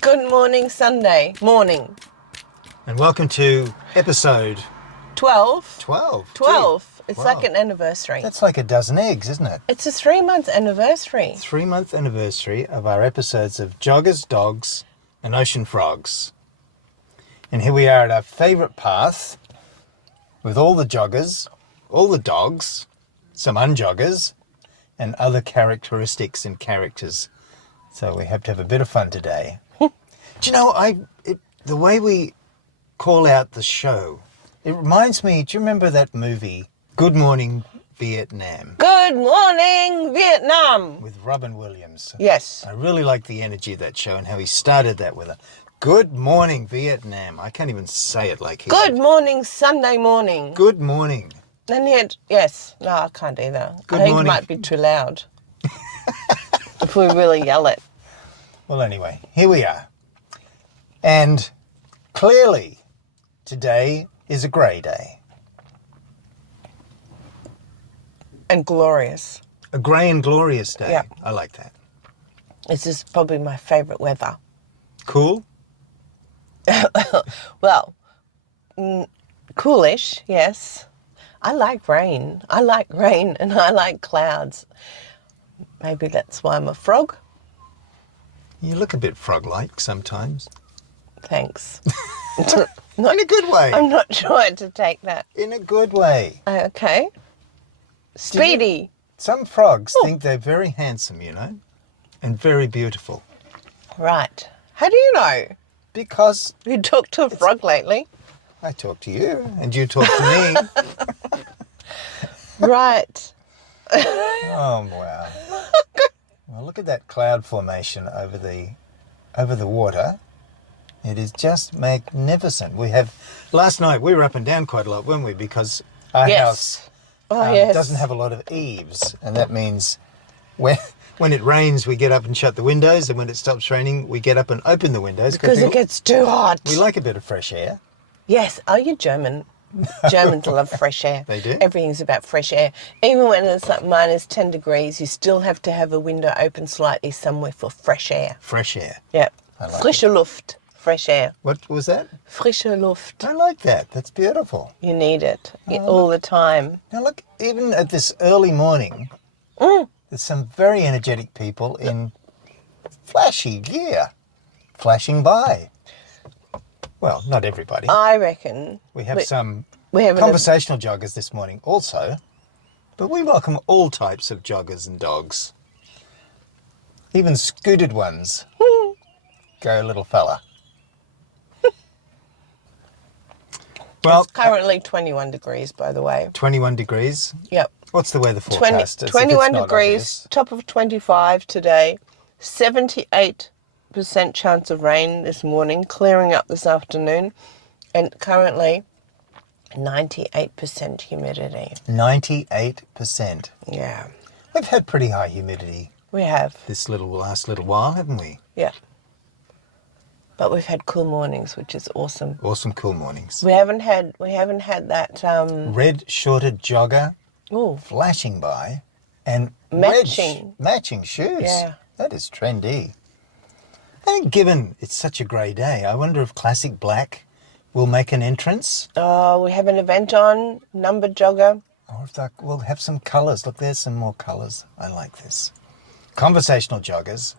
Good morning, Sunday morning. And welcome to episode 12. 12. 12. Gee, It's wow. like an anniversary. That's like a dozen eggs, isn't it? It's a 3-month anniversary. 3-month anniversary of our episodes of Joggers, Dogs and Ocean Frogs. And here we are at our favourite path with all the joggers, all the dogs, some unjoggers, and other characteristics and characters. So we have to have a bit of fun today. Do you know, the way we call out the show, it reminds me, do you remember that movie, Good Morning Vietnam? Good morning, Vietnam. With Robin Williams. Yes. I really like the energy of that show and how he started that with a Good Morning Vietnam. I can't even say it like he Good did. morning, Sunday morning. Good morning. And yet, yes. No, I can't either. Good I think morning. it might be too loud. If we really yell it. Well, anyway, here we are. And clearly, today is a grey day. And glorious. A grey and glorious day. Yeah. I like that. This is probably my favourite weather. Cool? Well, coolish, yes. I like rain. I like rain and I like clouds. Maybe that's why I'm a frog. You look a bit frog-like sometimes. Thanks. In a good way. I'm not sure how to take that. In a good way. Okay. Speedy. Some frogs think they're very handsome, you know, and very beautiful. Right. How do you know? Because You talked to a frog lately. I talk to you and you talk to me. Right. Oh, wow. Well, look at that cloud formation over the water. It is just magnificent. Last night we were up and down quite a lot, weren't we? Because our house Yes. doesn't have a lot of eaves, and that means when it rains we get up and shut the windows, and when it stops raining we get up and open the windows Because it gets too hot. we like a bit of fresh air. Yes. Are you German? Germans love fresh air. They do? Everything's about fresh air. Even when it's like minus 10 degrees, you still have to have a window open slightly somewhere for fresh air. Fresh air. Yep. I like Frische Luft. Fresh air. What was that? Frische Luft. I like that. That's beautiful. You need it all the time. Now look, even at this early morning, there's some very energetic people in flashy gear, flashing by. Well, not everybody. I reckon We have some we have conversational joggers this morning also, but we welcome all types of joggers and dogs. Even scooted ones. Go, little fella. Well, It's currently 21 degrees, by the way. 21 degrees. Yep. What's the weather 20, forecast? As if it's 21 not degrees, obvious. top of 25 today, 78% chance of rain this morning, clearing up this afternoon, and currently 98% humidity. 98%. Yeah, We've had pretty high humidity we have. this last little while, haven't we? Yeah. But we've had cool mornings, which is awesome. Awesome cool mornings. We haven't had that Red shorted jogger oh, flashing by and Matching. matching shoes. Yeah. That is trendy. I think given it's such a grey day, I wonder if classic black will make an entrance. we have an event on, number jogger. Or if we'll have some colours. Look, there's some more colours. I like this. Conversational joggers.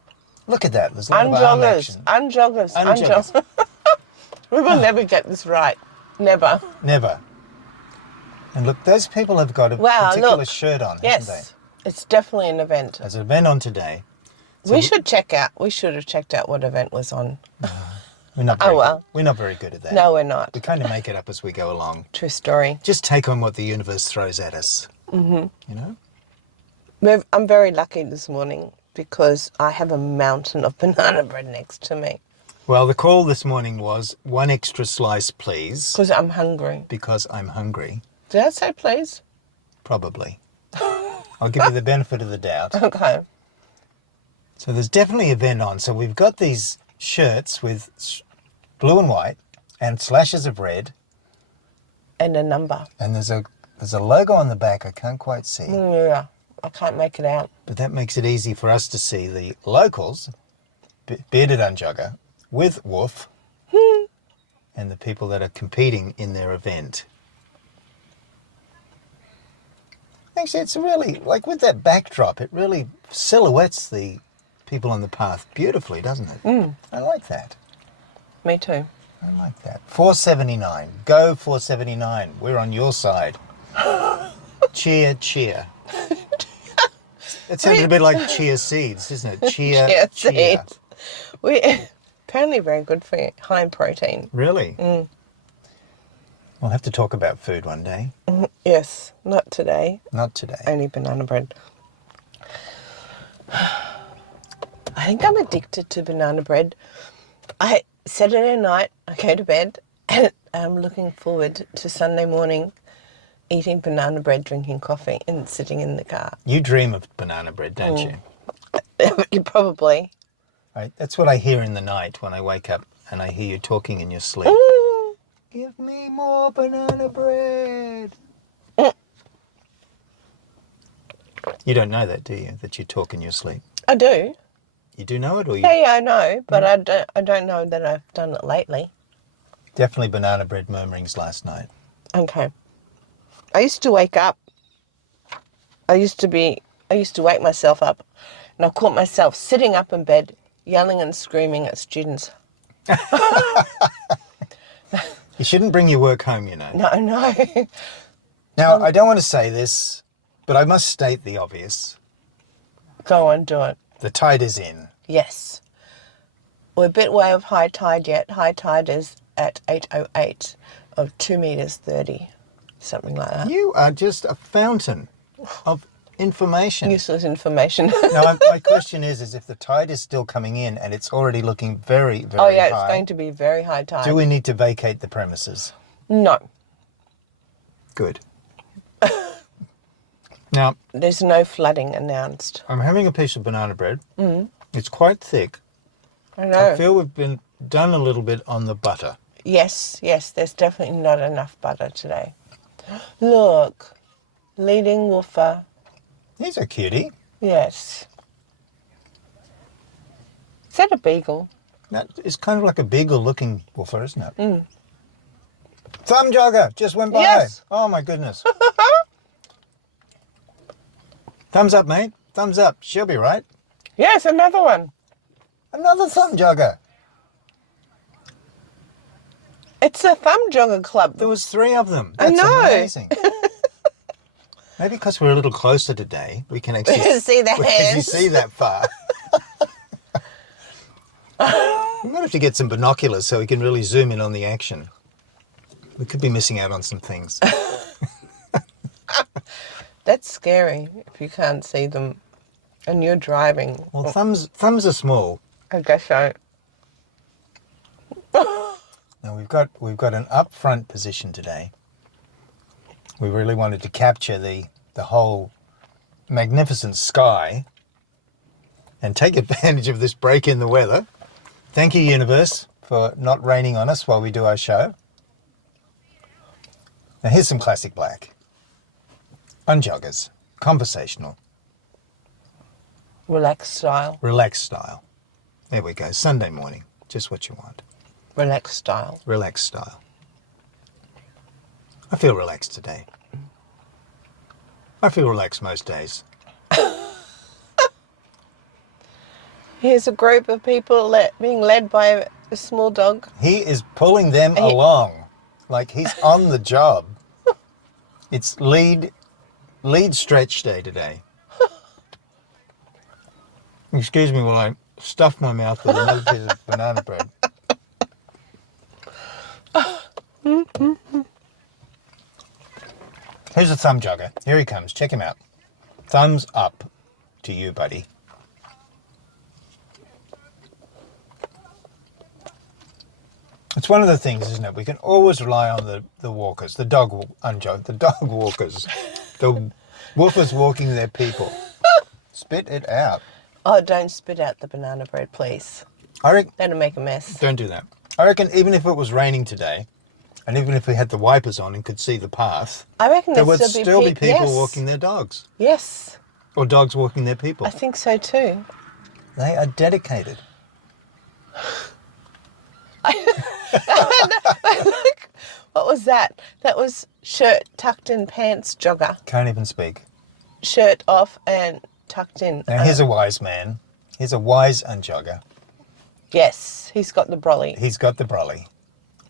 Look at that. There's a lot of arm action. Unjoggers. We will never get this right. Never. Never. And look, those people have got a particular shirt on, haven't they? Yes. It's definitely an event. There's an event on today. We should have checked out what event was on. We're not very well. good. We're not very good at that. No, we're not. We kind of make it up as we go along. True story. Just take on what the universe throws at us. Mm-hmm. You know? I'm very lucky this morning because I have a mountain of banana bread next to me. Well, the call this morning was 1 extra slice, please. Because I'm hungry. Because I'm hungry. Did I say please? Probably. I'll give you the benefit of the doubt. Okay. So there's definitely an event on. So we've got these shirts with blue and white and slashes of red. And a number. And there's a logo on the back I can't quite see. Yeah, I can't make it out. But that makes it easy for us to see the locals, Bearded Unjogger, with Woof and the people that are competing in their event. Actually, it's really, like with that backdrop, it really silhouettes the people on the path beautifully, doesn't it? I like that. Me too. I like that. 479. Go 479. We're on your side. Cheer, cheer. It sounds a bit like chia seeds, isn't it? Cheer, cheer. We're apparently very good for you. High in protein. Really? We'll have to talk about food one day. Yes, not today. Not today. Only banana bread. I think I'm addicted to banana bread. Saturday night, I go to bed and I'm looking forward to Sunday morning eating banana bread, drinking coffee and sitting in the car. You dream of banana bread, don't you? You probably. That's what I hear in the night when I wake up and I hear you talking in your sleep. Give me more banana bread. You don't know that, do you? That you talk in your sleep? I do. You do know it, or you? Yeah, I know, but I don't know that I've done it lately. Definitely banana bread murmurings last night. Okay. I used to wake up. I used to wake myself up, and I caught myself sitting up in bed, yelling and screaming at students. You shouldn't bring your work home, you know. No. Now, I don't want to say this, but I must state the obvious. Go on, do it. The tide is in. Yes. We're a bit way of high tide yet. High tide is at 8:08 of 2 meters 30, something like that. You are just a fountain of information. Useless information. Now, my question is if the tide is still coming in and it's already looking very, very high. Oh, yeah, it's going to be very high tide. Do we need to vacate the premises? No. Good. Now, there's no flooding announced. I'm having a piece of banana bread. It's quite thick. I know. I feel we've done a little bit on the butter. Yes, there's definitely not enough butter today. Look, leading woofer. He's a cutie. Yes. Is that a beagle? That is kind of like a beagle-looking woofer, isn't it? Thumb jogger just went by. Yes. Oh, my goodness. Thumbs up, mate. Thumbs up. She'll be right. Yes, another one. Another thumb jogger. It's a thumb jogger club. There was 3 of them. I That's know. amazing. Maybe because we're a little closer today, we can actually see the hands. You see that far. We might have to get some binoculars so we can really zoom in on the action. We could be missing out on some things. That's scary if you can't see them and you're driving. Well, thumbs are small. I guess so. Now we've got an up front position today. We really wanted to capture the whole magnificent sky and take advantage of this break in the weather. Thank you, universe, for not raining on us while we do our show. Now here's some classic black. On Joggers. Conversational. Relaxed style. Relaxed style. There we go. Sunday morning. Just what you want. Relaxed style. Relaxed style. I feel relaxed today. I feel relaxed most days. Here's a group of people being led by a small dog. He is pulling them along like he's on the job. It's lead stretch day today. Excuse me while I stuff my mouth with another piece of banana bread. Here's a thumb jogger. Here he comes. Check him out. Thumbs up to you, buddy. It's one of the things, isn't it? We can always rely on the walkers, the dog walkers, the woofers walking their people. Spit it out. Oh, don't spit out the banana bread, please. That'll make a mess. Don't do that. I reckon even if it was raining today, and even if we had the wipers on and could see the path, I reckon there would still be people walking their dogs. Yes. Or dogs walking their people. I think so too. They are dedicated. Look, what was that? That was shirt tucked in pants jogger. Can't even speak. Shirt off and tucked in. Now, here's a wise man. Here's a wise unjogger. Yes, he's got the brolly. He's got the brolly.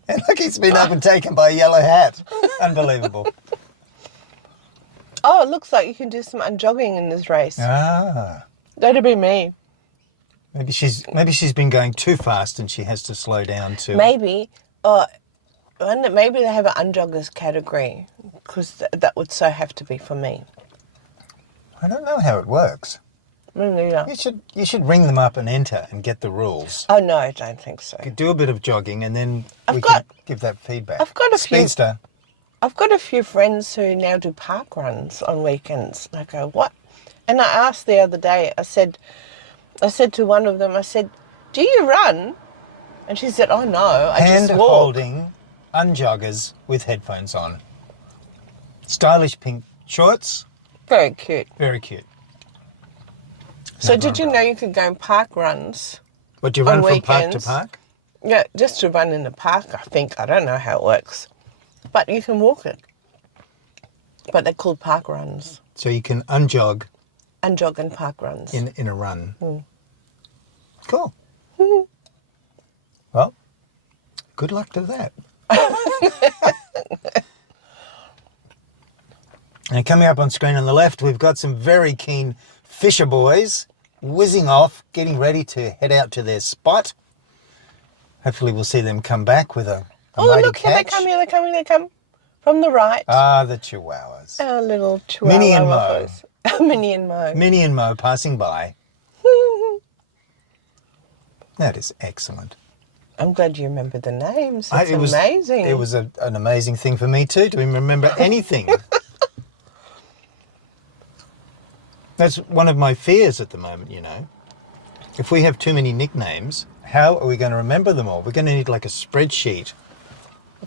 And look, he's been overtaken by a yellow hat. Unbelievable. Oh, it looks like you can do some unjogging in this race. Ah. That'd be me. Maybe she's been going too fast and she has to slow down too. Maybe. Maybe they have an unjoggers category, because that would so have to be for me. I don't know how it works. Me neither. You should ring them up and enter and get the rules. Oh, no, I don't think so. You do a bit of jogging and then we can give that feedback. I've got a Speedster. I've got a few friends who now do park runs on weekends. And I go, what? And I asked the other day, I said to one of them, I said, do you run? And she said, oh, no, I just walk. Hand-holding unjoggers with headphones on. Stylish pink shorts. Very cute. Very cute. So did you know you could go and park runs? What, do you run on from park to weekends? park? Yeah, just to run in the park, I think. I don't know how it works. But you can walk it. But they're called park runs. So you can unjog And jog and park runs. in a run. Mm. Cool. Well, good luck to that. And coming up on screen on the left, we've got some very keen fisher boys whizzing off, getting ready to head out to their spot. Hopefully we'll see them come back with a mighty look, here catch. they come. From the right. Ah, the chihuahuas. Our little chihuahua. Minnie and Mo. waffles. Minnie and Mo. Minnie and Mo passing by. That is excellent. I'm glad you remember the names. It's amazing. It was an amazing thing for me too, to remember anything. That's one of my fears at the moment, you know. If we have too many nicknames, how are we going to remember them all? We're going to need like a spreadsheet.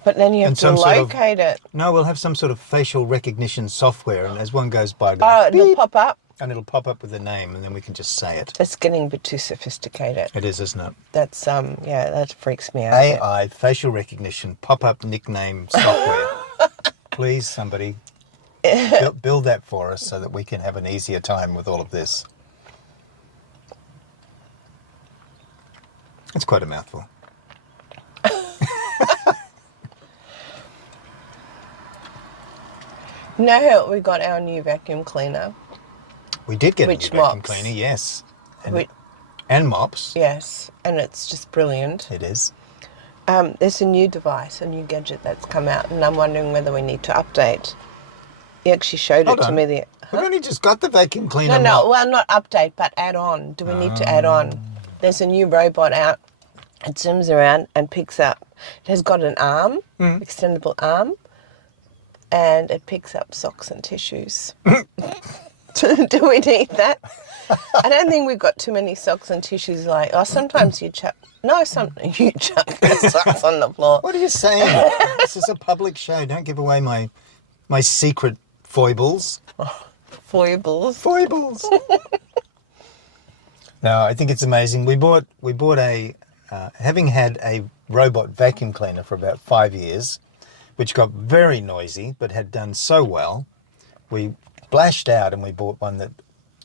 But then you have to locate it. No, we'll have some sort of facial recognition software, and as one goes by, It'll pop up. And it'll pop up with the name, and then we can just say it. It's getting a bit too sophisticated. It is, isn't it? That's that freaks me out. AI, facial recognition, pop-up nickname software. Please, somebody, build that for us so that we can have an easier time with all of this. It's quite a mouthful. You know how we got our new vacuum cleaner? We did get a new vacuum mops. cleaner, yes. Which- And mops. Yes, and it's just brilliant. It is. There's a new device, a new gadget that's come out, and I'm wondering whether we need to update. He actually showed Hold it to on. me. We've only just got the vacuum cleaner. No, well, not update, but add on. Do we need to add on? There's a new robot out. It zooms around and picks up. It has got an arm, extendable arm, and it picks up socks and tissues. Do we need that? I don't think we've got too many socks and tissues. Sometimes you chuck. No, you chuck the socks on the floor. What are you saying? This is a public show. Don't give away my secret foibles. Foibles. Foibles. No, I think it's amazing. We bought a, having had a robot vacuum cleaner for about 5 years, which got very noisy, but had done so well, we splashed out and we bought one that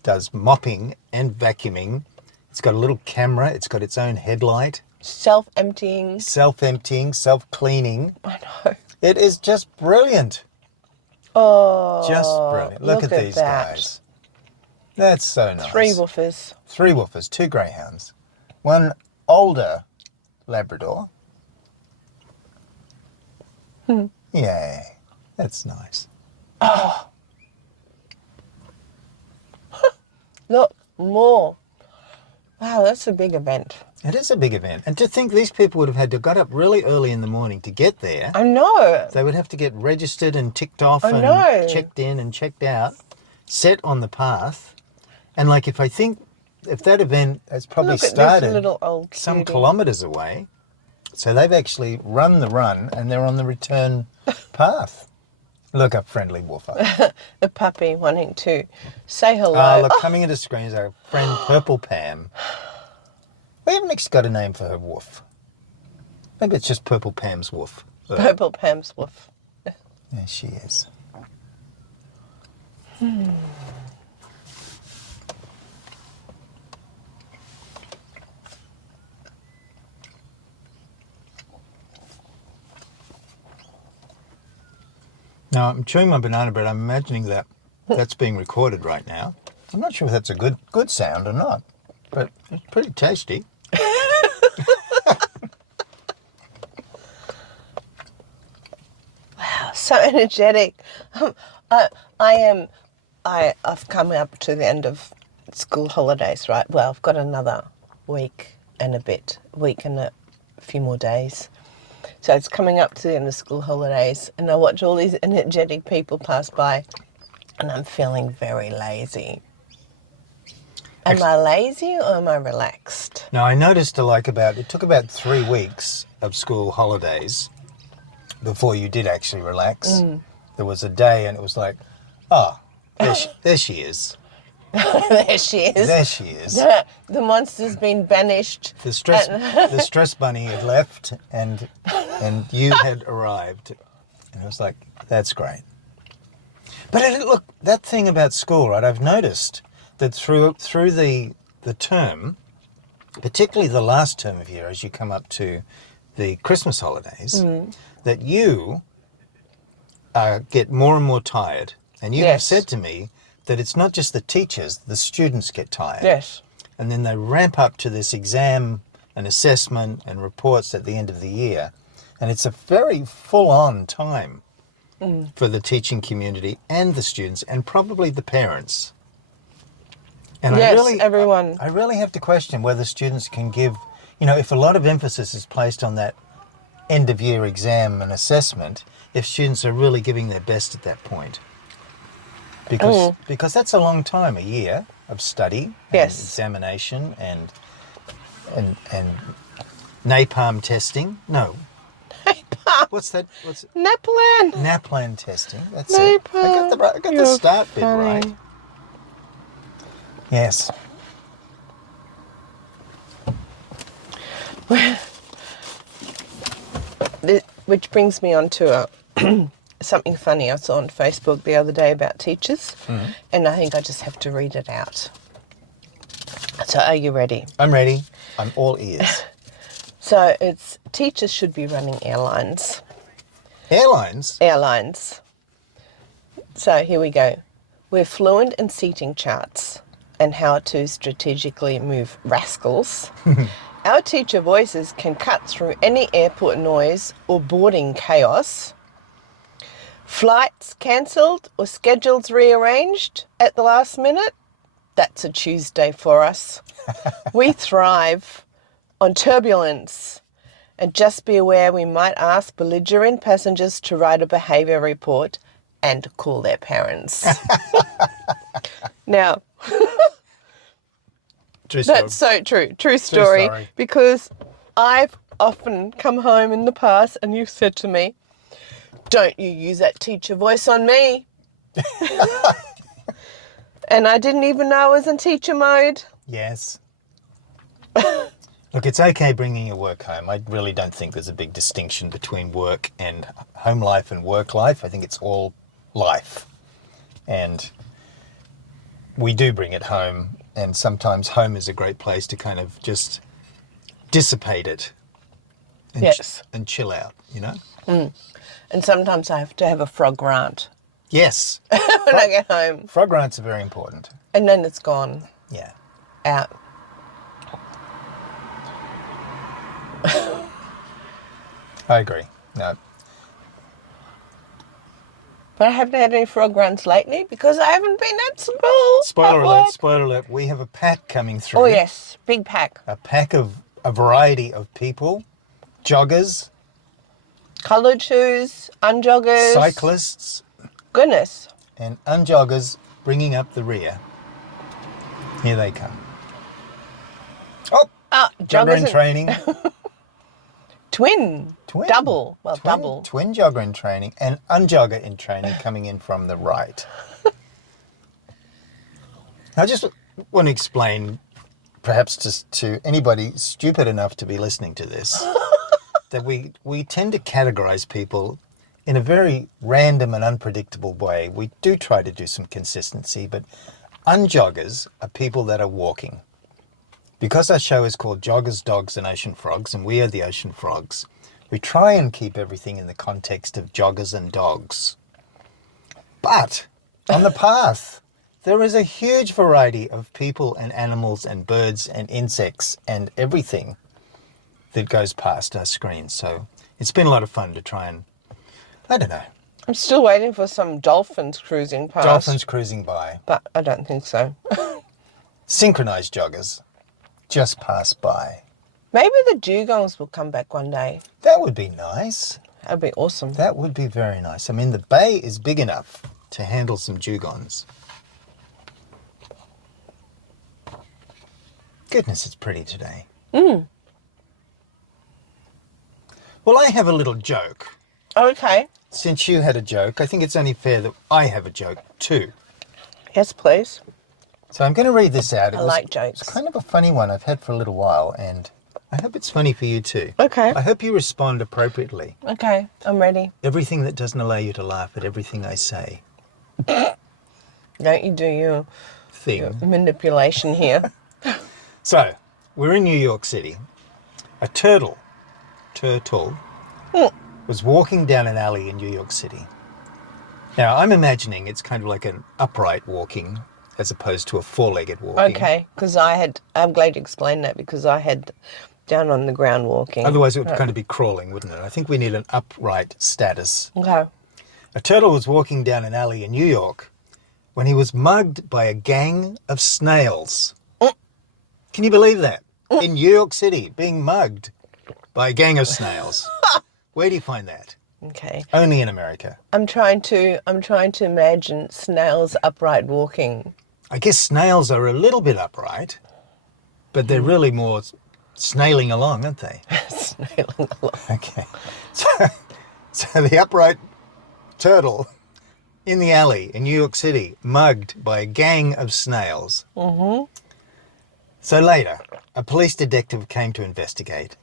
does mopping and vacuuming. It's got a little camera. It's got its own headlight. Self-emptying. Self-emptying, self-cleaning. I know. It is just brilliant. Oh. Just brilliant. Look at these that. guys. That's so nice. 3 woofers. 3 woofers, 2 greyhounds, 1 older Labrador. Yay. That's nice. Look, more. Wow, that's a big event. It is a big event. And to think these people would have had to got up really early in the morning to get there. I know. They would have to get registered and ticked off I and know. checked in and checked out, set on the path. And like if that event has probably Look at started this little old some cutie. kilometres away, so they've actually run the run and they're on the return path. Look up, friendly woofer. The puppy wanting to say hello. Look, coming into screen is our friend Purple Pam. We haven't actually got a name for her woof. Maybe it's just Purple Pam's woof. Purple Pam's woof. There she is. Now, I'm chewing my banana bread. I'm imagining that that's being recorded right now. I'm not sure if that's a good sound or not, but it's pretty tasty. Wow, so energetic. I've come up to the end of school holidays, right? Well, I've got another week and a few more days. So it's coming up to the end of school holidays, and I watch all these energetic people pass by, and I'm feeling very lazy. Am I lazy or am I relaxed? Now, I noticed it took about 3 weeks of school holidays before you did actually relax. There was a day and it was like, oh, there she is. There she is. There she is. The monster's been banished. The stress bunny had left and you had arrived. And it was like, that's great. But look, that thing about school, right, I've noticed that through the term, particularly the last term of year as you come up to the Christmas holidays, that you get more and more tired. And you have said to me that it's not just the teachers, the students get tired. Yes. And then they ramp up to this exam and assessment and reports at the end of the year. And it's a very full-on time for the teaching community and the students and probably the parents. And everyone. I really have to question whether students can give, if a lot of emphasis is placed on that end-of-year exam and assessment, if students are really giving their best at that point. Because that's a long time, a year of study and examination and napalm testing. No. Napalm. What's that? Naplan. Naplan testing. That's Napalm. it. I got the start bit right. Yes. Which brings me on to something funny I saw on Facebook the other day about teachers, and I think I just have to read it out. So are you ready? I'm ready. I'm all ears. So it's teachers should be running airlines. Airlines? Airlines. So here we go. We're fluent in seating charts and how to strategically move rascals. Our teacher voices can cut through any airport noise or boarding chaos. Flights cancelled or schedules rearranged at the last minute? That's a Tuesday for us. We thrive on turbulence. And just be aware we might ask belligerent passengers to write a behaviour report and call their parents. Now, True story. that's so true. True story. Because I've often come home in the past and you've said to me, don't you use that teacher voice on me. And I didn't even know I was in teacher mode. Yes. Look, it's okay bringing your work home. I really don't think there's a big distinction between work and home life and work life. I think it's all life. And we do bring it home. And sometimes home is a great place to kind of just dissipate it. And and chill out, And sometimes I have to have a frog rant. Yes. When I get home. Frog rants are very important. And then it's gone. Yeah. Out. I agree. No. But I haven't had any frog runs lately because I haven't been at school. Spoiler alert. We have a pack coming through. Oh, yes. Big pack. A pack of a variety of people. Joggers. Coloured shoes, unjoggers. Cyclists. Goodness. And unjoggers bringing up the rear. Here they come. Oh, jogger in training. Twin. Double. Well, double. Twin jogger in training and unjogger in training coming in from the right. I just want to explain, perhaps to anybody stupid enough to be listening to this, that we tend to categorize people in a very random and unpredictable way. We do try to do some consistency, but unjoggers are people that are walking. Because our show is called Joggers, Dogs and Ocean Frogs, and we are the ocean frogs, we try and keep everything in the context of joggers and dogs. But on the path, there is a huge variety of people and animals and birds and insects and everything that goes past our screens. So it's been a lot of fun to try and, I don't know. I'm still waiting for some dolphins cruising past. Dolphins cruising by. But I don't think so. Synchronized joggers just pass by. Maybe the dugongs will come back one day. That would be nice. That'd be awesome. That would be very nice. I mean, the bay is big enough to handle some dugongs. Goodness, it's pretty today. Mm. Well, I have a little joke. Okay. Since you had a joke, I think it's only fair that I have a joke too. Yes, please. So I'm going to read this out. I like jokes. It's kind of a funny one I've had for a little while, and I hope it's funny for you too. Okay. I hope you respond appropriately. Okay, I'm ready. Everything that doesn't allow you to laugh at everything I say. Don't you do your Thing. manipulation here. So, we're in New York City. A turtle was walking down an alley in New York City. Now, I'm imagining it's kind of like an upright walking as opposed to a four-legged walking. Okay, because I'm glad you explained that because I had down on the ground walking. Otherwise, it would kind of be crawling, wouldn't it? I think we need an upright status. Okay. A turtle was walking down an alley in New York when he was mugged by a gang of snails. Can you believe that? In New York City, being mugged by a gang of snails. Where do you find that? Okay. Only in America. I'm trying to imagine snails upright walking. I guess snails are a little bit upright, but they're really more snailing along, aren't they? Snailing along. Okay. So the upright turtle in the alley in New York City, mugged by a gang of snails. Mm-hmm. So later, a police detective came to investigate,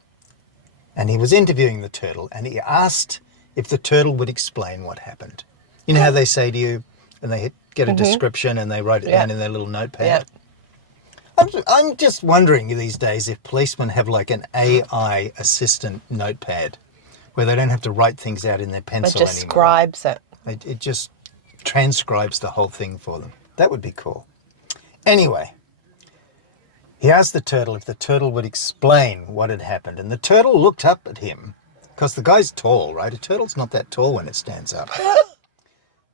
and he was interviewing the turtle, and he asked if the turtle would explain what happened. You know how they say to you, and they get a description and they write it down in their little notepad? I'm just wondering these days if policemen have like an AI assistant notepad where they don't have to write things out in their pencil It anymore. describes it. It just transcribes the whole thing for them. That would be cool. Anyway, he asked the turtle if the turtle would explain what had happened, and the turtle looked up at him, because the guy's tall, right? A turtle's not that tall when it stands up.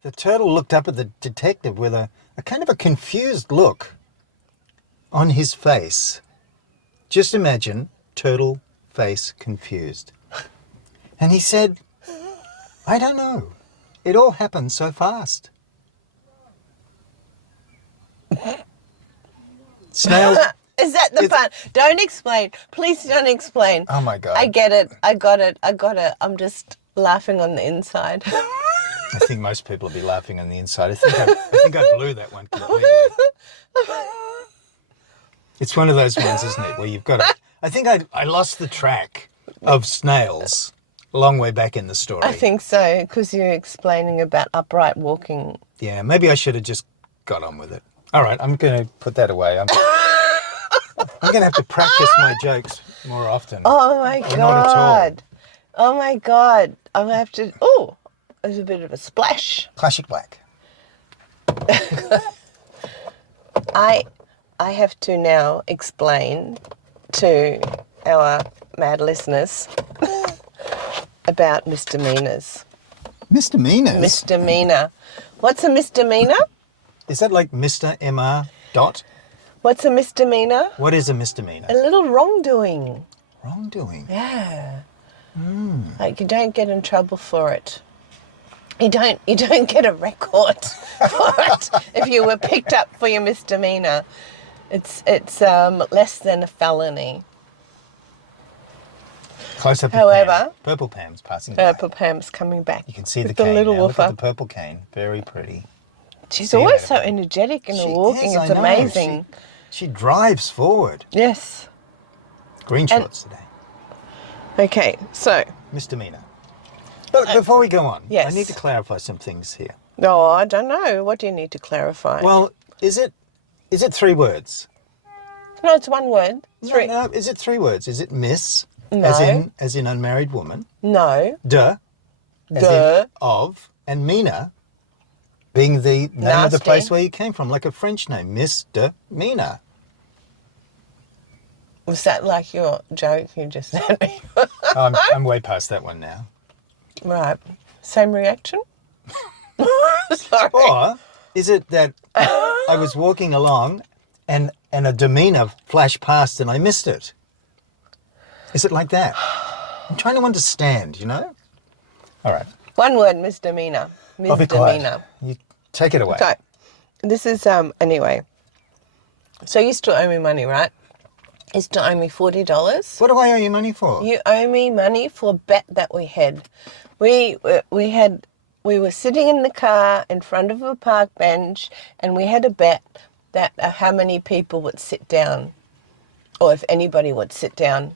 The turtle looked up at the detective with a kind of a confused look on his face. Just imagine turtle face confused. And he said, I don't know. It all happened so fast. Snails. Is that the fun? Don't explain. Please don't explain. Oh my God. I get it. I got it. I'm just laughing on the inside. I think most people will be laughing on the inside. I think I blew that one completely. It's one of those ones, isn't it, where you've got to... I think I lost the track of snails a long way back in the story. I think so, because you're explaining about upright walking. Yeah, maybe I should have just got on with it. All right, I'm going to put that away. I'm going to have to practice my jokes more often. Oh my Or God. not at all. Oh my God. I'm going to have to... Oh, there's a bit of a splash. Classic black. I have to now explain to our mad listeners about misdemeanors. Misdemeanors? Misdemeanour. What's a misdemeanour? Is that like Mr. MR dot? What's a misdemeanour? What is a misdemeanor? A little wrongdoing. Wrongdoing. Yeah. Like you don't get in trouble for it. You don't get a record for it if you were picked up for your misdemeanour. It's less than a felony. Close up. However, Pam. Purple Pam's passing by. Purple Pam's coming back. You can see the with cane little now. Look woofer. at the purple cane. Very pretty. She's See you always later. so energetic in her She walking. is, It's I know. amazing. She drives forward. Yes. Green shorts today. Okay, so, Misdemeanour. But before we go on, yes. I need to clarify some things here. no, I don't know. What do you need to clarify? Well, is it 3 words? no, it's one word. Three. No, is it 3 words? Is it miss, No. as in unmarried woman, No. de, as Duh. in of, and mina being the name of the Nasty. place where you came from, like a French name, misdemeanour. Was that like your joke you just said? I'm way past that one now. Right. Same reaction? Sorry. Or is it that I was walking along and a demeanour flashed past and I missed it? Is it like that? I'm trying to understand, you know? All right. One word, misdemeanour. I'll be quiet. Misdemeanour. You take it away. So, this is, anyway. So you still owe me money, right? You still owe me $40. What do I owe you money for? You owe me money for a bet that we had. We were sitting in the car in front of a park bench, and we had a bet that how many people would sit down, or if anybody would sit down.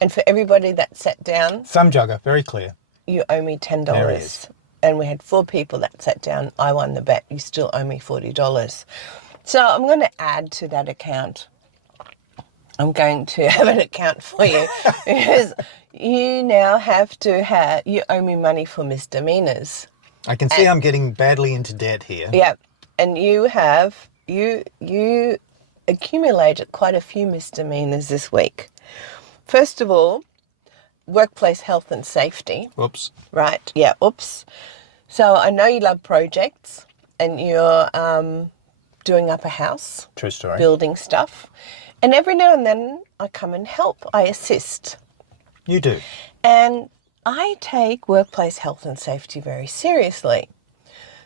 And for everybody that sat down, Thumb jogger, very clear. you owe me $10. There it is. And we had 4 people that sat down. I won the bet. You still owe me $40. So I'm going to add to that account. I'm going to have an account for you because you now you owe me money for misdemeanors. I can see I'm getting badly into debt here. Yeah. And you accumulated quite a few misdemeanors this week. First of all, workplace health and safety. Whoops. Right. Yeah. Oops. So I know you love projects and you're doing up a house. True story. Building stuff. And every now and then I come and help. I assist. You do. And I take workplace health and safety very seriously.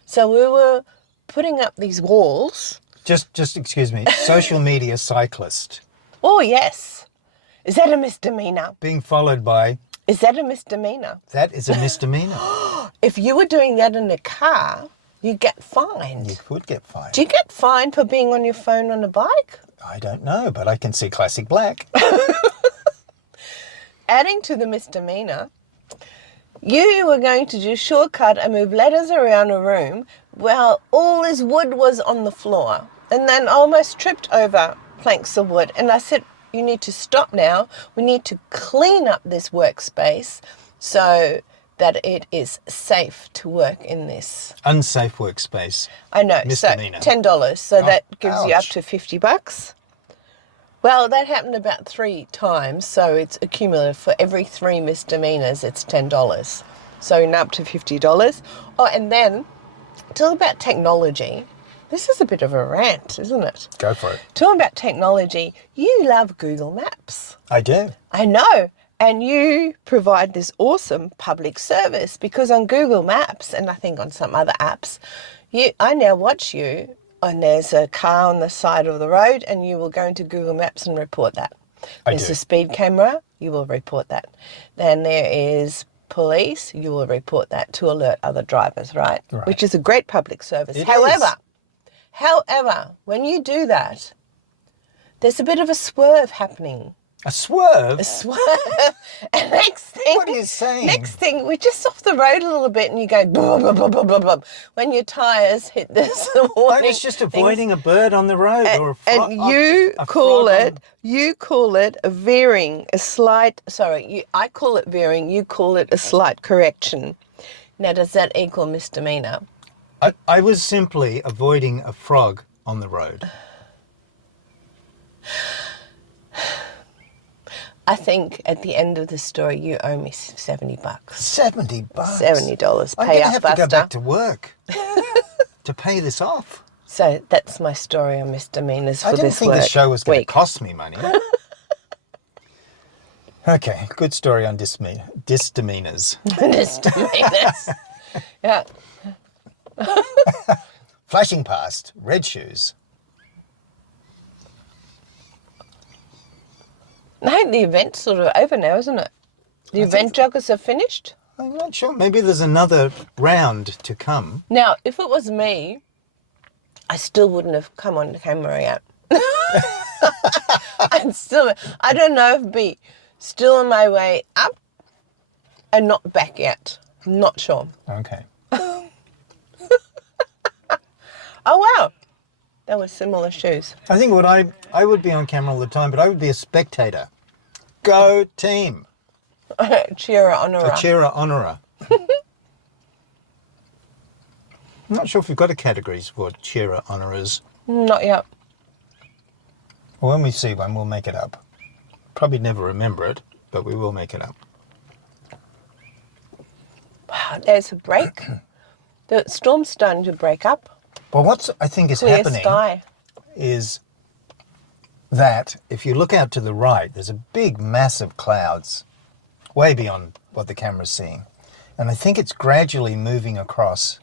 So we were putting up these walls. Just excuse me. Social media cyclist. Oh, yes. Is that a misdemeanour? Being followed by... Is that a misdemeanour? That is a misdemeanour. If you were doing that in a car, you get fined. You would get fined. Do you get fined for being on your phone on a bike? I don't know, but I can see classic black. Adding to the misdemeanour, you were going to do shortcut and move letters around a room while all this wood was on the floor. And then I almost tripped over planks of wood. And I said, you need to stop now. We need to clean up this workspace so that it is safe to work in this. Unsafe workspace. I know. Misdemeanour. So $10. So that gives you up ouch. to $50. Well, that happened about 3 times, so it's accumulative. For every 3 misdemeanors, it's $10. So now up to $50. Oh, and then, talk about technology. This is a bit of a rant, isn't it? Go for it. Talking about technology, you love Google Maps. I do. I know. And you provide this awesome public service because on Google Maps, and I think on some other apps, I now watch you and there's a car on the side of the road and you will go into Google Maps and report that. There's a speed camera, you will report that. Then there is police, you will report that to alert other drivers, right? Which is a great public service. However, when you do that, there's a bit of a swerve happening. A swerve? A swerve. And next thing... What are you saying? Next thing, we're just off the road a little bit and you go... Blah, blah, blah, blah, blah, blah, when your tyres hit this warning... I was just avoiding a bird on the road or a frog. And you call it a veering, a slight... Sorry, I call it veering, you call it a slight correction. Now, does that equal misdemeanour? I was simply avoiding a frog on the road. I think at the end of the story, you owe me $70. $70? $70. I'm Pay going to up, have to go Buster. back to work to pay this off. So that's my story on misdemeanors for I didn't this think this show was going to week. cost me money. Okay, good story on misdemeanors. Misdemeanors. Yeah. Flashing past, red shoes. No, the event's sort of over now, isn't it? The event joggers are finished. I'm not sure. Maybe there's another round to come. Now, if it was me, I still wouldn't have come on the camera yet. I don't know if I'd be still on my way up And not back yet. Not sure. Okay. Oh, wow. They were similar shoes. I think what I would be on camera all the time, but I would be a spectator. Go team. Cheerer, honourer. A cheerer, honourer. I'm not sure if we've got a categories for cheerer, honourers. Not yet. Well, when we see one, we'll make it up. Probably never remember it, but we will make it up. Wow, there's a break. The storm's starting to break up. Well, what I think is Clear happening sky. is that if you look out to the right, there's a big, massive clouds way beyond what the camera's seeing. And I think it's gradually moving across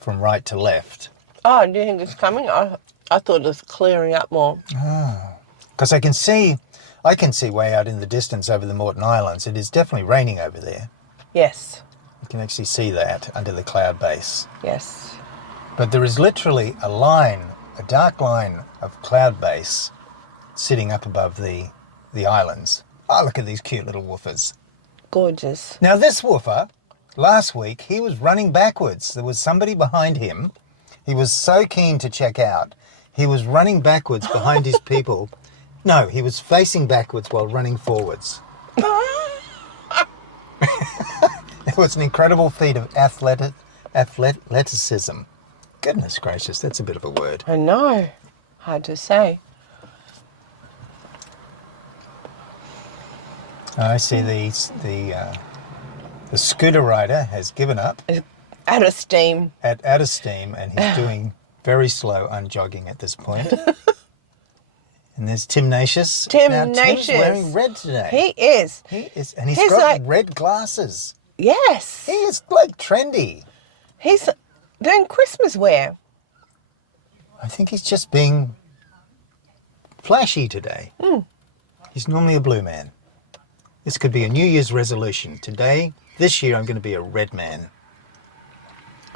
from right to left. Oh, do you think it's coming? I thought it was clearing up more. Because I can see way out in the distance over the Moreton Islands. It is definitely raining over there. Yes. You can actually see that under the cloud base. Yes. But there is literally a line, a dark line of cloud base sitting up above the islands. Oh, look at these cute little woofers. Gorgeous. Now this woofer, last week, he was running backwards. There was somebody behind him. He was so keen to check out. He was running backwards behind his people. No, he was facing backwards while running forwards. It was an incredible feat of athleticism. Goodness gracious, that's a bit of a word. I know. Hard to say. I see the scooter rider has given up. Out of steam. Out of steam, and he's doing very slow unjogging at this point. And there's Tim Natius. Tim now, Tim's Natius. wearing red today. He is. He is, and he's He's got like- red glasses. Yes. He is like trendy. He's doing Christmas wear. I think he's just being flashy today. He's normally a blue man. This could be a New Year's resolution. This year, I'm going to be a red man.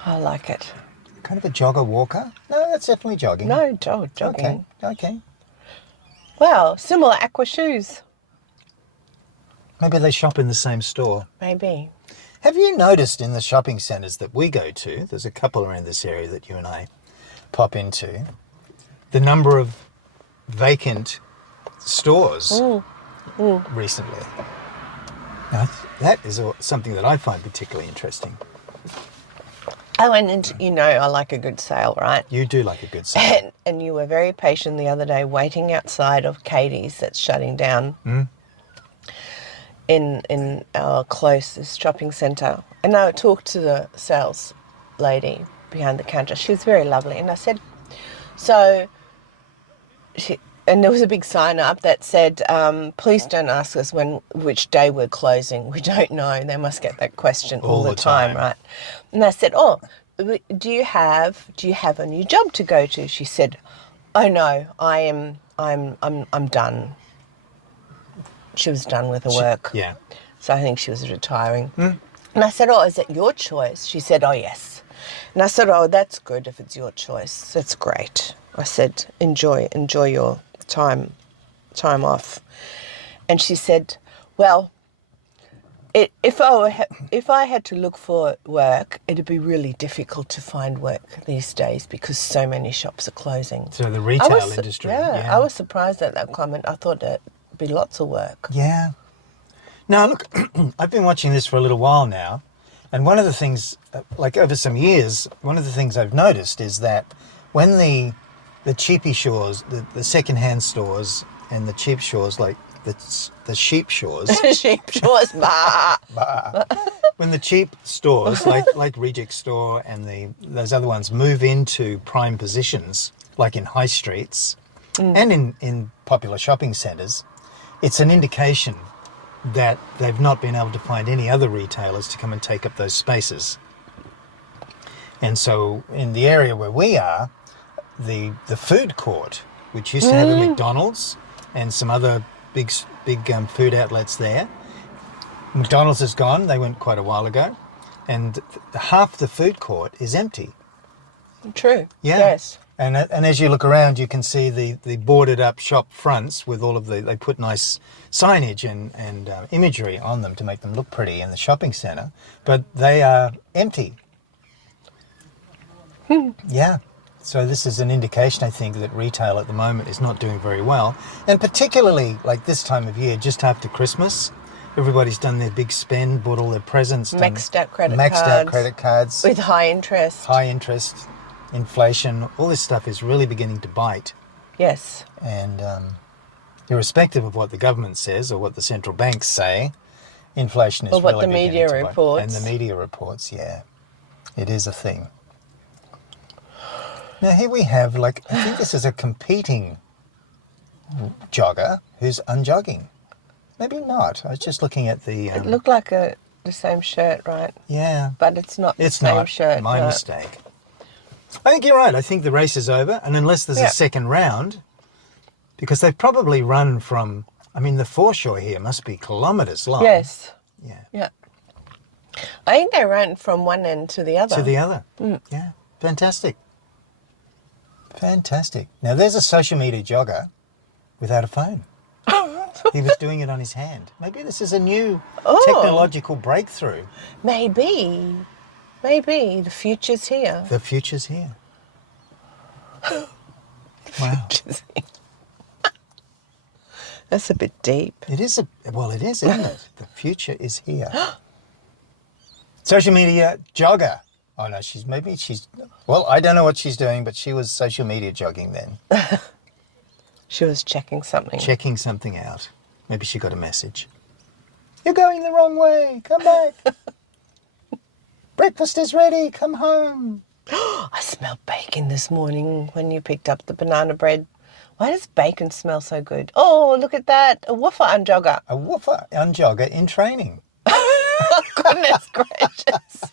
I like it. Kind of a jogger walker? No, that's definitely jogging. No, jogging. Okay. Well, similar aqua shoes. Maybe they shop in the same store. Maybe. Have you noticed in the shopping centres that we go to, there's a couple around this area that you and I pop into, the number of vacant stores recently? Now, that is something that I find particularly interesting. I went into, I like a good sale, right? You do like a good sale. And you were very patient the other day waiting outside of Katie's that's shutting down in our closest shopping centre. And I talked to the sales lady behind the counter. She was very lovely. And I said, and there was a big sign up that said, please don't ask us which day we're closing. We don't know. They must get that question all the time, right? And I said, do you have a new job to go to? She said, oh no, I'm done. She was done with her work. Yeah. So I think she was retiring. And I said, oh, is it your choice? She said, oh yes. And I said, oh, that's good if it's your choice. That's great. I said, enjoy your time off. And she said, well, if I had to look for work, it'd be really difficult to find work these days because so many shops are closing. So the retail industry. Yeah, I was surprised at that comment. I thought it'd be lots of work. Yeah. Now, look, I've been watching this for a little while now, and one of the things, like over some years, one of the things I've noticed is that when the cheapy shores, the second-hand stores and the cheap shores, like the sheep shores. Sheep shores, bah. When the cheap stores, like Reject Store and those other ones, move into prime positions, like in high streets and in popular shopping centres, it's an indication that they've not been able to find any other retailers to come and take up those spaces. And so in the area where we are, the food court, which used to have a McDonald's and some other big food outlets there, McDonald's is gone. They went quite a while ago. And half the food court is empty. True. Yeah. Yes. And as you look around, you can see the boarded up shop fronts with all of they put nice signage and imagery on them to make them look pretty in the shopping centre, but they are empty. Yeah. So this is an indication, I think, that retail at the moment is not doing very well. And particularly like this time of year, just after Christmas, everybody's done their big spend, bought all their presents. Maxed out credit cards. With high interest. High interest, inflation, all this stuff is really beginning to bite. Yes. And irrespective of what the government says or what the central banks say, inflation is really beginning to bite. Or what the media reports. And the media reports, yeah. It is a thing. Now here we have, like, I think this is a competing jogger who's unjogging. Maybe not. I was just looking at the... it looked like the same shirt, right? Yeah. But it's not the same shirt. It's not. My mistake. I think you're right. I think the race is over. And unless there's a second round, because they've probably run from... I mean, the foreshore here must be kilometres long. Yes. Yeah. Yeah. I think they ran from one end to the other. To the other. Yeah. Fantastic. Fantastic. Now, there's a social media jogger without a phone. He was doing it on his hand. Maybe this is a new technological breakthrough. Maybe. Maybe. The future's here. The future's here. Wow. That's a bit deep. It is, it is, isn't it? The future is here. Social media jogger. Oh, no, well, I don't know what she's doing, but she was social media jogging then. She was checking something. Checking something out. Maybe she got a message. You're going the wrong way. Come back. Breakfast is ready. Come home. I smelled bacon this morning when you picked up the banana bread. Why does bacon smell so good? Oh, look at that. A woofer unjogger. A woofer unjogger in training. Goodness gracious.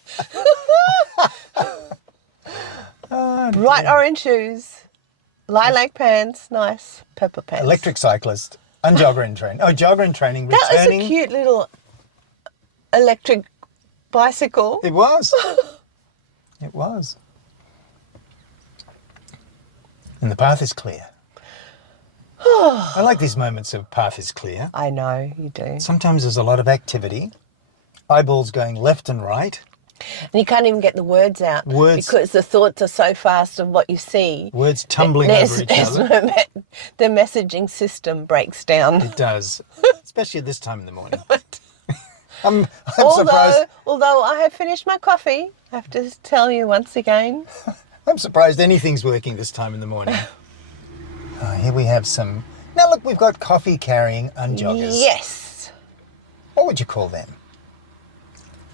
Bright orange shoes, lilac pants, nice pepper pants. Electric cyclist, unjogger in training. Oh, jogger in training, That returning. was a cute little electric bicycle. It was. It was. And the path is clear. I like these moments of path is clear. I know, you do. Sometimes there's a lot of activity. Eyeballs going left and right. And you can't even get the words out. Because the thoughts are so fast of what you see. Words tumbling over each other. The messaging system breaks down. It does. Especially at this time in the morning. I'm surprised. Although I have finished my coffee, I have to tell you once again. I'm surprised anything's working this time in the morning. Here we have some... Now look, we've got coffee-carrying unjoggers. Yes. What would you call them?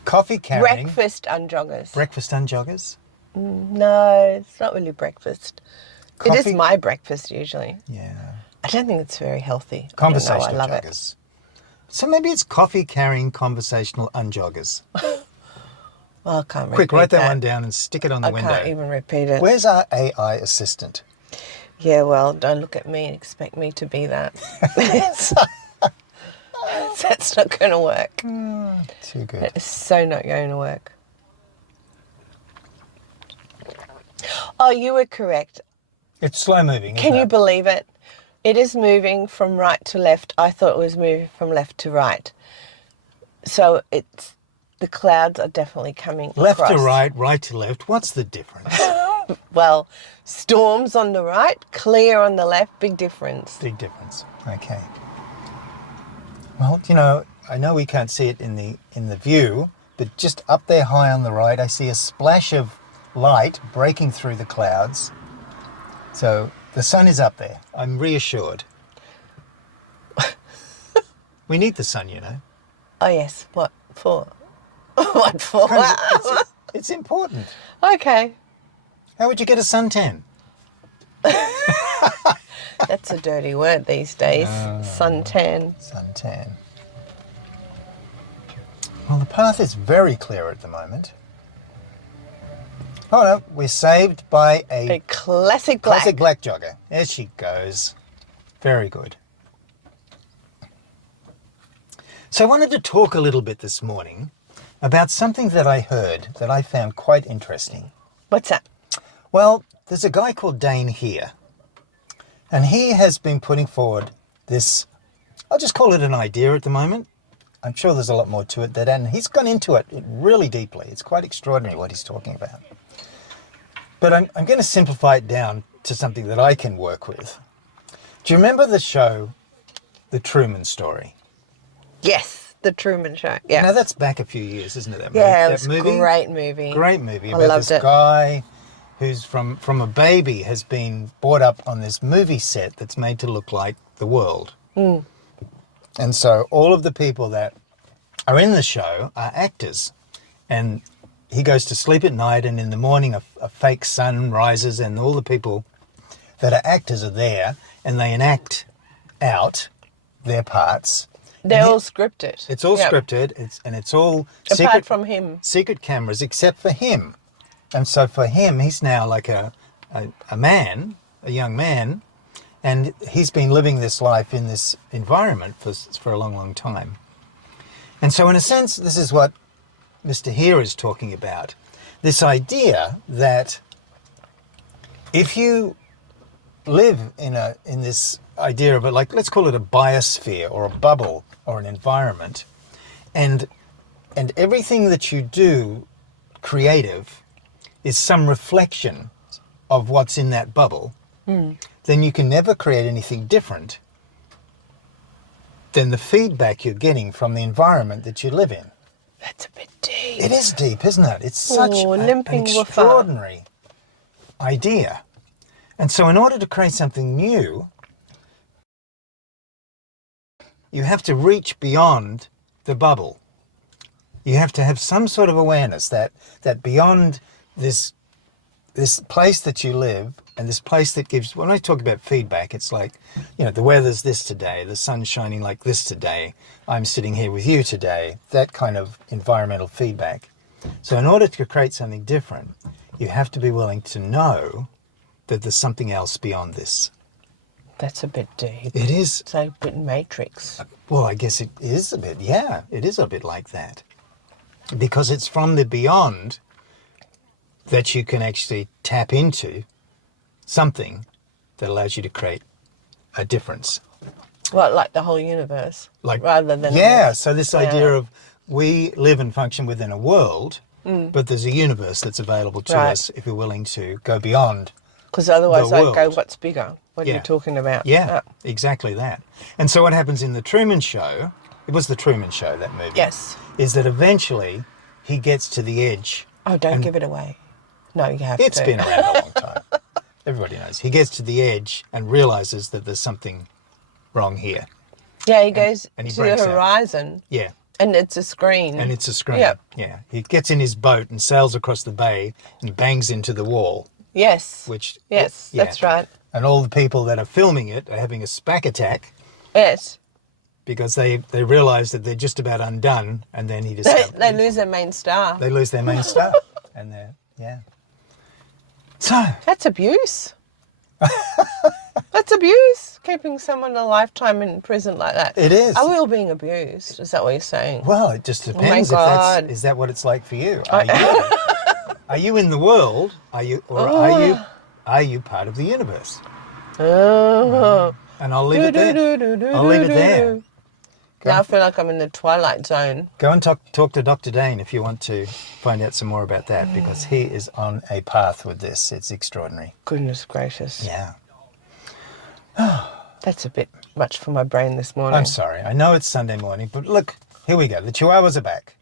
Coffee-carrying... Breakfast unjoggers. Breakfast unjoggers? No, it's not really breakfast. It is my breakfast usually. Yeah. I don't think it's very healthy. Conversational I love joggers. So maybe it's coffee-carrying conversational unjoggers. Well, I can't repeat Quick, write that one down and stick it on the window. I can't even repeat it. Where's our AI assistant? Yeah, well, don't look at me and expect me to be that. That's not going to work. Too good. It's so not going to work. Oh, you were correct. It's slow moving, Can you believe it? It is moving from right to left. I thought it was moving from left to right. So the clouds are definitely coming left across. to right, right to left. What's the difference? Well, storms on the right, clear on the left, big difference. Big difference. Okay. Well, you know, I know we can't see it in the view, but just up there high on the right, I see a splash of light breaking through the clouds. So the sun is up there. I'm reassured. We need the sun, you know. Oh, yes. What for? What for? It's important. Okay. How would you get a suntan? That's a dirty word these days. Suntan. Suntan. Well, the path is very clear at the moment. Oh no, we're saved by a classic black. Classic black jogger. There she goes. Very good. So I wanted to talk a little bit this morning about something that I heard that I found quite interesting. What's that? Well, there's a guy called Dane here, and he has been putting forward this, I'll just call it an idea at the moment. I'm sure there's a lot more to it, and he's gone into it really deeply. It's quite extraordinary what he's talking about. But I'm going to simplify it down to something that I can work with. Do you remember the show, The Truman Story? Yes, The Truman Show. Yeah. Now that's back a few years, isn't it? Yeah, that it was movie? a great movie. Great movie I about loved this it. guy who's from a baby has been brought up on this movie set that's made to look like the world. Mm. And so all of the people that are in the show are actors. And he goes to sleep at night, and in the morning a fake sun rises, and all the people that are actors are there, and they enact out their parts. They're all scripted. It's all Yep. scripted, it's all Apart from him. secret cameras, except for him. And so for him, he's now like a man, a young man, and he's been living this life in this environment for a long, long time. And so in a sense, this is what Mr. Here is talking about. This idea that if you live in this idea of it, like, let's call it a biosphere or a bubble or an environment, and everything that you do creative is some reflection of what's in that bubble, then you can never create anything different than the feedback you're getting from the environment that you live in. That's a bit deep. It is deep, isn't it? It's such an limping woofer. extraordinary idea. And so in order to create something new, you have to reach beyond the bubble. You have to have some sort of awareness that beyond this place that you live and this place that gives, when I talk about feedback, it's like, the weather's this today, the sun's shining like this today, I'm sitting here with you today, that kind of environmental feedback. So in order to create something different, you have to be willing to know that there's something else beyond this. That's a bit deep. It is. It's like a bit Matrix. Well, I guess it is a bit, yeah, it is a bit like that. Because it's from the beyond that you can actually tap into something that allows you to create a difference. Well, like the whole universe, Like, rather than so this idea of we live and function within a world, but there's a universe that's available to Right. us if we're willing to go beyond. because otherwise the I'd go, world. what's bigger? What are Yeah. you talking about? Yeah, exactly that. And so what happens in the Truman Show, it was the Truman Show, that movie. Yes. Is that eventually he gets to the edge. Oh, don't give it away. No, you have It's to. been around a long time. Everybody knows. He gets to the edge and realizes that there's something wrong here. Yeah, he goes and he to the breaks out. horizon, Yeah. and it's a screen. And it's a screen. Yep. Yeah. He gets in his boat and sails across the bay and bangs into the wall, Yes. which... Yes, yeah. that's right. And all the people that are filming it are having a spack attack Yes. because they realise that they're just about undone, and then he just... They lose their main star. They lose their main star. And they're... Yeah. So... That's abuse. That's abuse, keeping someone a lifetime in prison like that. It is. Are we all being abused? Is that what you're saying? Well, it just depends. Oh God. Is that what it's like for you? Are you in the world? Are you part of the universe? Oh. And I'll leave it there. I'll leave it there. Now I feel like I'm in the twilight zone. Go and talk to Dr. Dane if you want to find out some more about that, because he is on a path with this. It's extraordinary. Goodness gracious. Yeah. That's a bit much for my brain this morning. I'm sorry. I know it's Sunday morning, but look, here we go. The Chihuahuas are back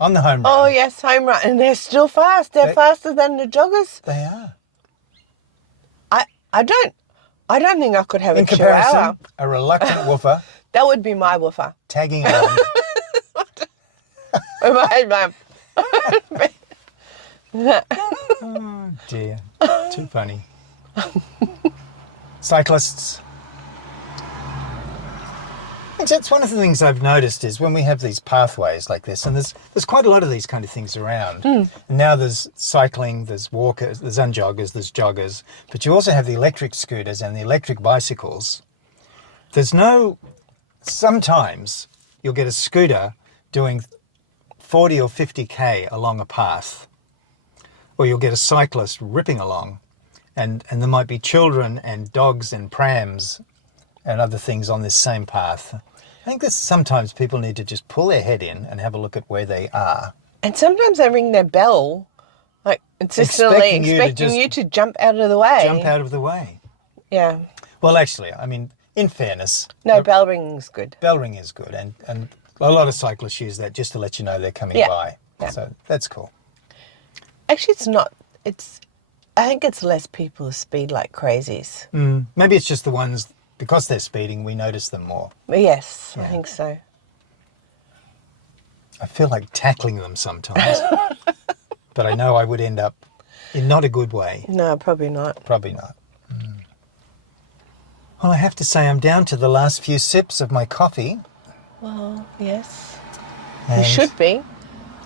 on the home run. Oh yes, home run, and they're still fast. They're faster than the joggers. They are. I don't think I could have In a Chihuahua. comparison, a reluctant woofer That would be my woofer. tagging along. Oh dear, too funny. Cyclists. That's one of the things I've noticed is when we have these pathways like this, and there's quite a lot of these kind of things around. And now there's cycling, there's walkers, there's unjoggers, there's joggers, but you also have the electric scooters and the electric bicycles. Sometimes you'll get a scooter doing 40 or 50k along a path, or you'll get a cyclist ripping along And there might be children and dogs and prams and other things on this same path. I think that sometimes people need to just pull their head in and have a look at where they are. And sometimes they ring their bell, like insistently expecting you to jump out of the way. Jump out of the way. Yeah. Well, actually, I mean, in fairness... No, bell ringing's good. Bell ring is good. And a lot of cyclists use that just to let you know they're coming by. Yeah. So that's cool. Actually, it's not. I think it's less people who speed like crazies. Maybe it's just the ones, because they're speeding, we notice them more. Yes, Yeah. I think so. I feel like tackling them sometimes. But I know I would end up in not a good way. No, probably not. Probably not. Well, I have to say I'm down to the last few sips of my coffee. Well, yes. You And- should be.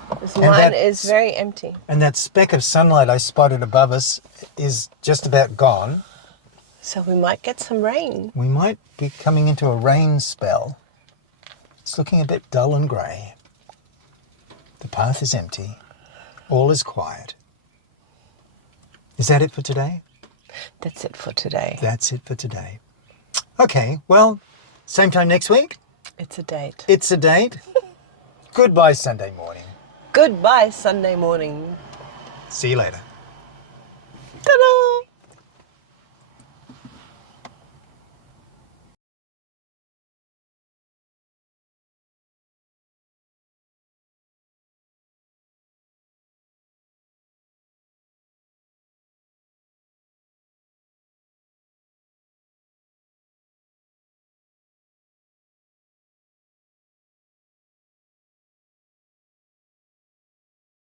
Because mine is very empty. And that speck of sunlight I spotted above us is just about gone. So we might get some rain. We might be coming into a rain spell. It's looking a bit dull and grey. The path is empty. All is quiet. Is that it for today? That's it for today. That's it for today. Okay, well, same time next week. It's a date. It's a date. Goodbye Sunday morning. Goodbye, Sunday morning. See you later.